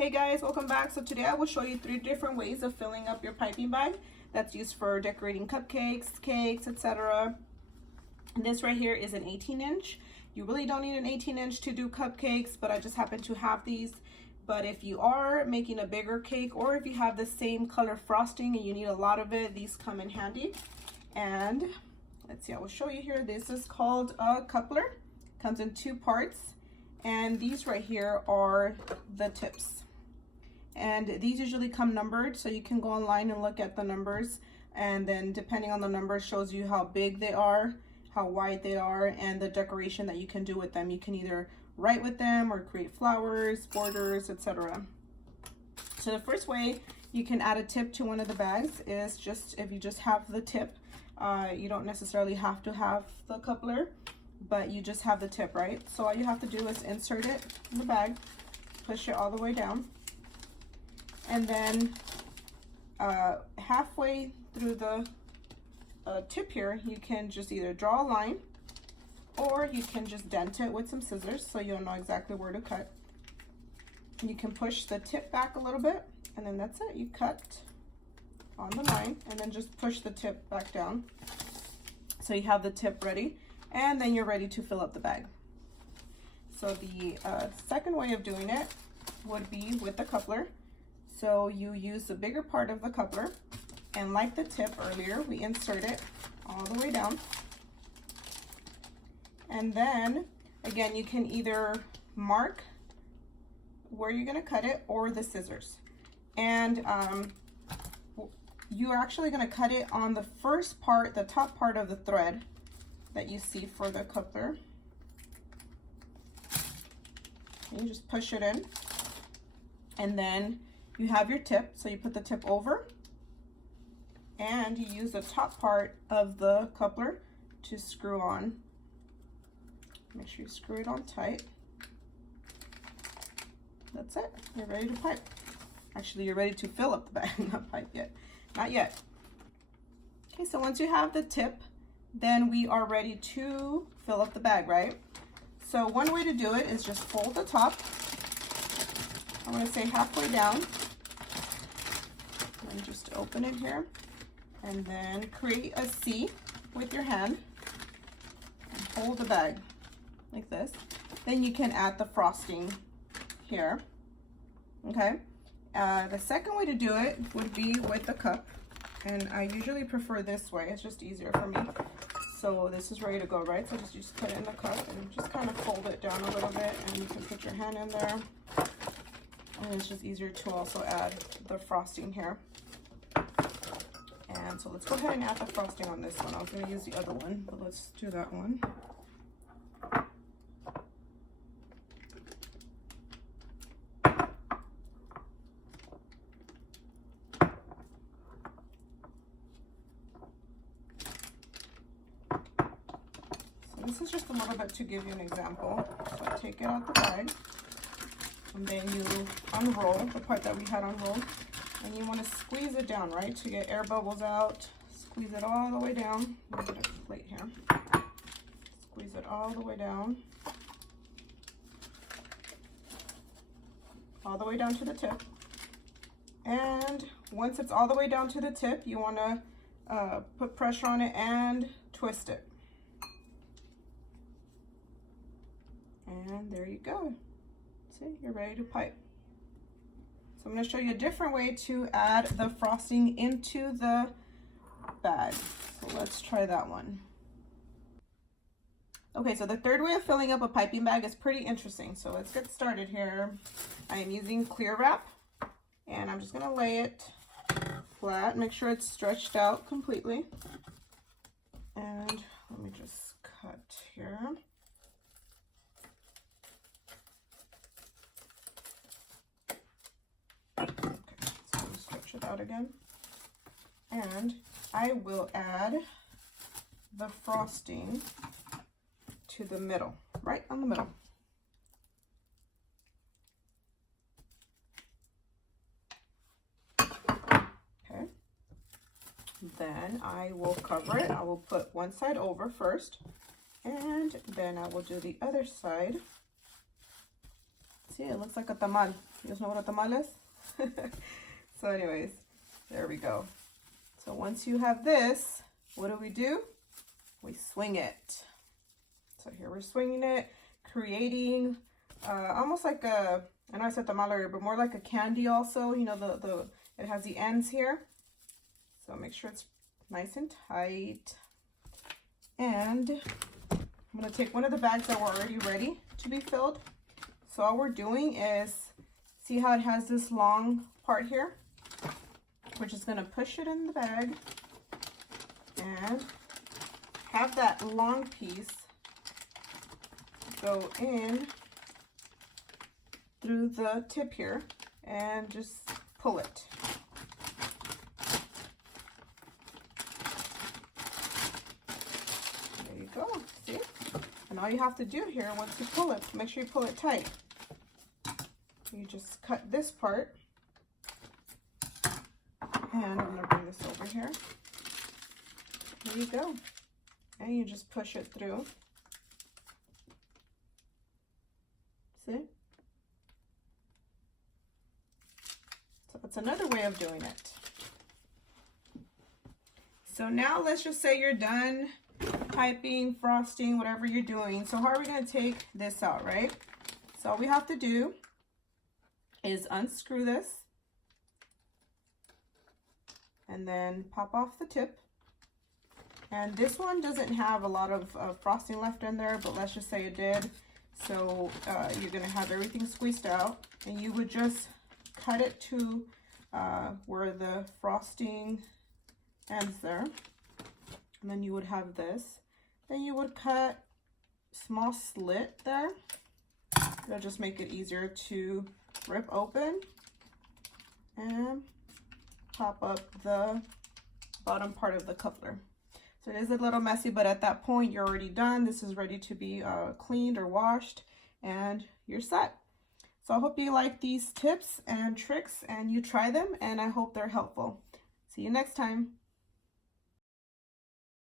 Hey guys, welcome back. So today I will show you 3 different ways of filling up your piping bag that's used for decorating cupcakes, cakes, etc. This right here is an 18-inch. You really don't need an 18-inch to do cupcakes, but I just happen to have these. But if you are making a bigger cake, or if you have the same color frosting and you need a lot of it, these come in handy. And let's see, I will show you here. This is called a coupler. Comes in 2 parts, and these right here are the tips. And these usually come numbered, so you can go online and look at the numbers, and then depending on the numbers shows you how big they are, how wide they are, and the decoration that you can do with them. You can either write with them or create flowers, borders, etc. So the first way you can add a tip to one of the bags is just if you just have the tip. You don't necessarily have to have the coupler, but you just have the tip, right? So all you have to do is insert it in the bag, push it all the way down, and then halfway through the tip here, you can just either draw a line, or you can just dent it with some scissors so you'll know exactly where to cut. You can push the tip back a little bit, and then that's it. You cut on the line, and then just push the tip back down. So you have the tip ready, and then you're ready to fill up the bag. So the second way of doing it would be with the coupler. So you use the bigger part of the coupler, and like the tip earlier, we insert it all the way down. And then again, you can either mark where you're going to cut it or the scissors. And you're actually going to cut it on the first part, the top part of the thread that you see for the coupler. You just push it in, and then you have your tip, so you put the tip over, and you use the top part of the coupler to screw on. Make sure you screw it on tight. That's it. You're ready to pipe. Actually, you're ready to fill up the bag, not pipe yet. Not yet. Okay, so once you have the tip, then we are ready to fill up the bag, right? So one way to do it is just fold the top. I'm going to say halfway down. And just open it here, and then create a C with your hand and hold the bag like this. Then you can add the frosting here. Okay, the second way to do it would be with the cup, and I usually prefer this way. It's just easier for me. So this is ready to go, right? So just put it in the cup and just kind of fold it down a little bit, and you can put your hand in there, and it's just easier to also add the frosting here. And so let's go ahead and add the frosting on this one. I was going to use the other one, but let's do that one. So this is just a little bit to give you an example. So I take it out the bag, and then you unroll the part that we had unrolled. And you want to squeeze it down, right, to get air bubbles out. Squeeze it all the way down. Let me get a plate here. Squeeze it all the way down. All the way down to the tip. And once it's all the way down to the tip, you want to put pressure on it and twist it. And there you go. See, you're ready to pipe. So I'm going to show you a different way to add the frosting into the bag. So let's try that one. Okay, so the third way of filling up a piping bag is pretty interesting. So let's get started here. I am using clear wrap, and I'm just going to lay it flat. Make sure it's stretched out completely. And let me just cut here. It out again, and I will add the frosting to the middle, right on the middle. Okay, then I will cover it. I will put one side over first, and then I will do the other side. See, it looks like a tamal. You guys know what a tamal is? So anyways, there we go. So once you have this, what do? We swing it. So here we're swinging it, creating almost like a, I know I said tamal earlier, but more like a candy also. You know, it has the ends here. So make sure it's nice and tight. And I'm going to take one of the bags that were already ready to be filled. So all we're doing is, see how it has this long part here? We're just going to push it in the bag and have that long piece go in through the tip here and just pull it. There you go, see? And all you have to do here, once you pull it, make sure you pull it tight. You just cut this part, and I'm gonna bring this over here. There you go. And you just push it through. See? So that's another way of doing it. So now let's just say you're done piping, frosting, whatever you're doing. So how are we going to take this out, right? So all we have to do is unscrew this and then pop off the tip. And this one doesn't have a lot of frosting left in there, but let's just say it did. So you're going to have everything squeezed out, and you would just cut it to where the frosting ends there. And then you would have this. Then you would cut small slit there. It'll just make it easier to rip open and pop up the bottom part of the coupler. So it is a little messy, but at that point you're already done. This is ready to be cleaned or washed, and you're set. So I hope you like these tips and tricks and you try them, and I hope they're helpful. See you next time.